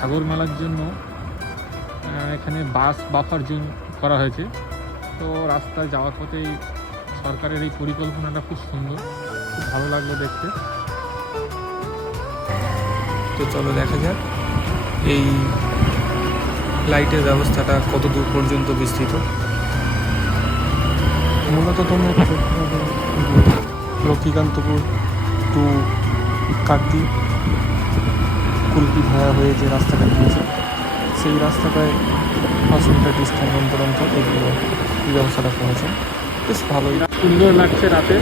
সাগর মেলার জন্য এখানে বাস বাফার জোন করা হয়েছে। তো রাস্তায় যাওয়ার পথেই সরকারের এই পরিকল্পনাটা খুব সুন্দর, খুব ভালো লাগলো দেখতে। তো চলো দেখা যাক এই লাইটের ব্যবস্থাটা কত দূর পর্যন্ত বিস্তৃত। মূলত তোমরা লক্ষ্মীকান্তপুর টু কাকদ্বীপ কুলপি ভায়া হয়ে যে রাস্তাটা গিয়েছে, সেই রাস্তাটায় 5 মিটার ডিস্টেন্স অন্তর অন্তর এগুলো এই ব্যবস্থাটা করেছে। বেশ ভালোই সুন্দর লাগছে রাতে।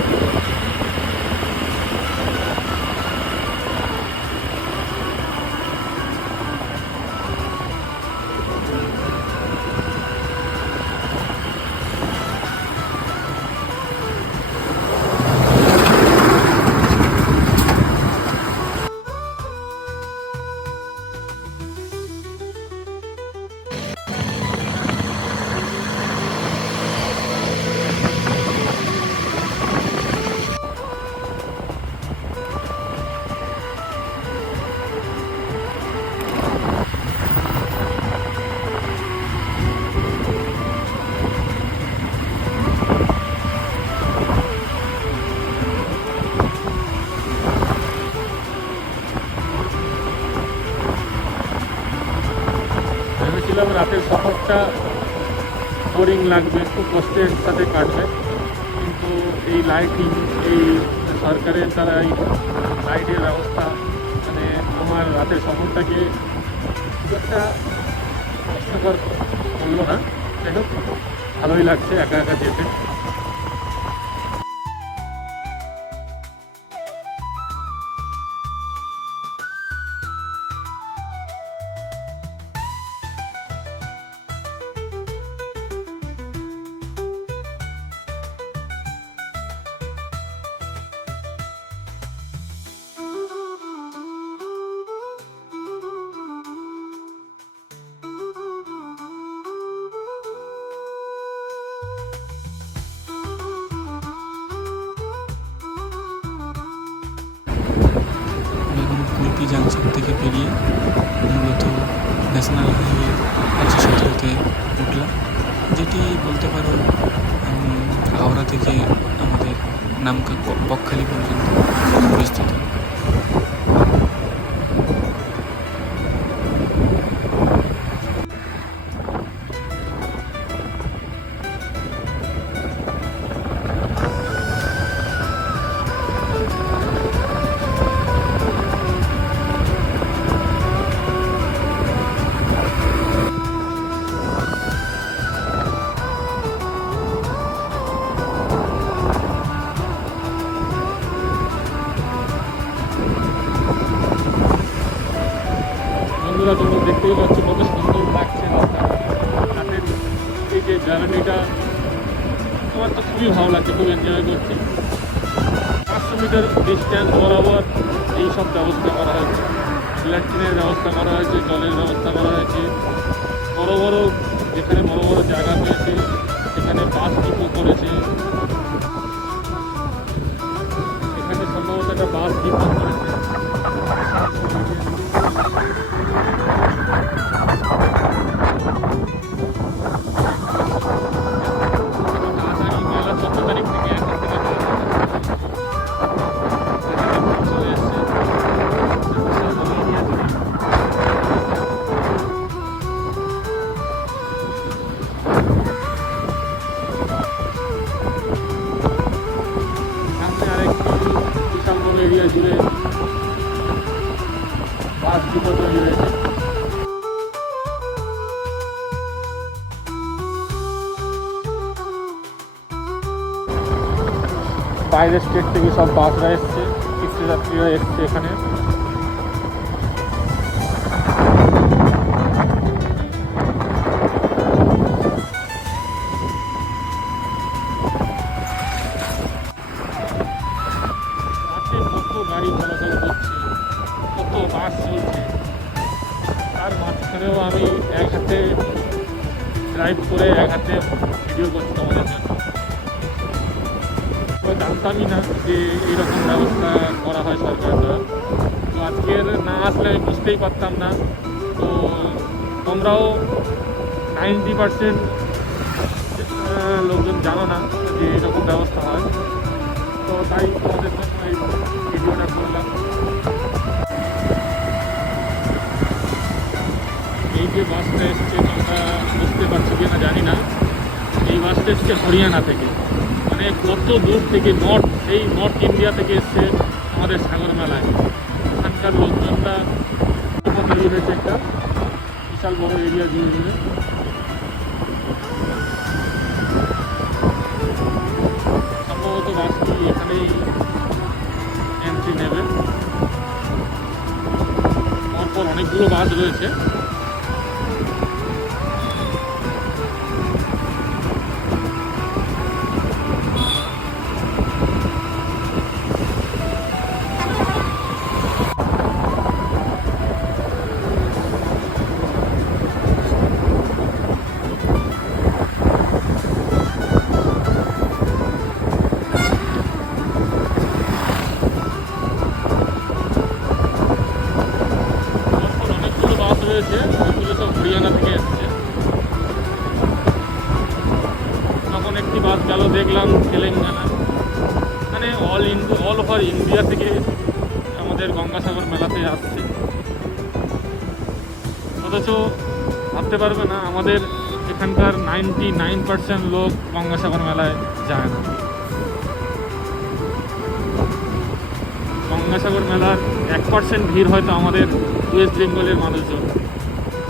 ভেবেছিলাম রাতের সফরটা বোরিং লাগবে, খুব কষ্টের সাথে কাটবে, কিন্তু এই লাইটিং, এই সরকারের দ্বারা এই লাইটের ব্যবস্থা মানে আমার রাতের সফরটাকে খুব একটা কষ্টকর করলো না। যাই হোক, ভালোই লাগছে একা একা যেতে। কুলপি জাংশন থেকে বেরিয়ে মূলত ন্যাশনাল হাইওয়ে 117তে উঠলাম, যেটি বলতে পারো হাওড়া থেকে আমাদের নামকা বকখালি পর্যন্ত বিস্তৃত। বন্ধুরা, তোমরা দেখতেই পাচ্ছ কত সুন্দর লাগছে রাস্তা। রাতের এই যে জার্নিটা আমার তো খুবই ভালো লাগছে, খুব এনজয় করছি। 500 মিটার ডিস্টেন্স বরাবর এইসব ব্যবস্থা করা হয়েছে, ল্যাট্রিনের ব্যবস্থা করা হয়েছে, জলের ব্যবস্থা করা হয়েছে। বড় বড় যেখানে বড় বড় জায়গা পেয়েছে সেখানে বাস ডিপো করেছে। এখানে সম্ভবত একটা বাস ডিপো করেছে। এরিয়া জুড়ে বাস ডিপো তৈরি হয়েছে। বাইরের স্টেট থেকে সব বাসরা এসছে, তীর্থযাত্রীরা এসছে এখানে। গাড়ি চলাচল করছে, কত বাস চলছে, তার মাঝখানেও আমি এক হাতে ড্রাইভ করে এক হাতে ভিডিও করছি তোমাদের জন্য। জানতামই না যে এইরকম ব্যবস্থা করা হয় সরকার দ্বারা। তো আজকের না আসলে আমি বুঝতেই পারতাম না তো তোমরাও 90% লোকজন জানো না যে এরকম ব্যবস্থা হয়, তো তাই তোমাদের জন্য এই ভিডিওটা করলাম। এই যে বাসটা এসছে তোমরা বুঝতে পারছো কি না জানি না, এই বাসটা এসছে হরিয়ানা থেকে, মানে কত দূর থেকে, নর্থ ইন্ডিয়া থেকে এসছে আমাদের সাগর মেলায়। এখানকার লোকজনরা তৈরি হয়েছে একটা বিশাল বড় এরিয়া জুড়ে। সম্ভবত বাসটি এখানেই এন্ট্রি নেবে। পরপর অনেকগুলো বাস রয়েছে। অনেকগুলো বাস রয়েছে, ওইগুলো সব হরিয়ানা থেকে এসছে। তখন একটি বাস গেল দেখলাম তেলেঙ্গানা, মানে অল ওভার ইন্ডিয়া থেকে আমাদের গঙ্গাসাগর মেলাতে আসছে। অথচ ভাবতে পারবে না আমাদের এখানকার 99% লোক গঙ্গাসাগর মেলায় যায় না। গঙ্গাসাগর মেলার 1% ভিড় হয়তো আমাদের ওয়েস্ট বেঙ্গলের মানুষজন,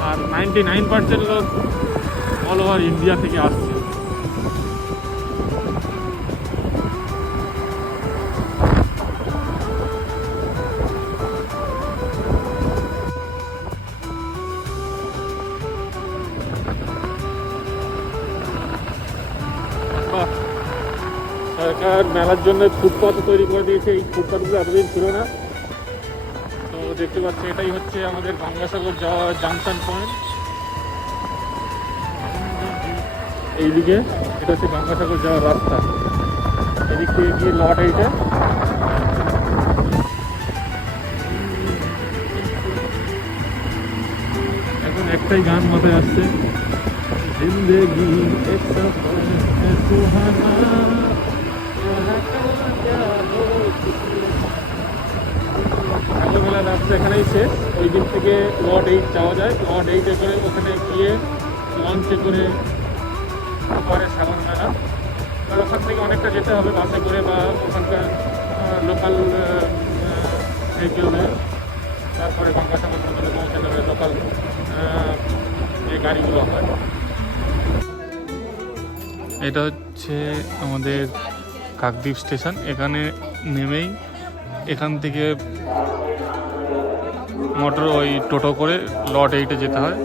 আর 99% লোক অল ওভার ইন্ডিয়া থেকে আসছে। বাহ, সরকার মেলার জন্য ফুটপাথ তৈরি করে দিয়েছে। এই ফুটপাথগুলো এতদিন ছিল না। তো দেখতে পাচ্ছি এটাই হচ্ছে আমাদের গঙ্গাসাগর যাওয়ার জাংশন পয়েন্ট। এইদিকে এটা হচ্ছে গঙ্গাসাগর যাওয়ার রাস্তা। এদিক থেকে গিয়ে লট এইটা। এখন একটাই গান মাথায় আসছে, জিন্দেগি এক সফর है सुहाना, সাগরমেলার রাস্তা এখানেই শেষ। ওই দিক থেকে লট 8 যাওয়া যায়। লট 8-এ করে ওখানে গিয়ে লঞ্চে করে পরে সাগর মেলা। আর ওখান থেকে অনেকটা যেতে হবে বাসে করে বা ওখানকার লোকাল ভেহিকেলে, তারপরে গঙ্গাসাগর পর্যন্ত পৌঁছাতে হবে লোকাল যে গাড়িগুলো হয়। এটা হচ্ছে আমাদের কাকদ্বীপ স্টেশন। এখানে নেমেই এখান থেকে মোটর ওই টোটো করে লট 8-এ যেতে হয়।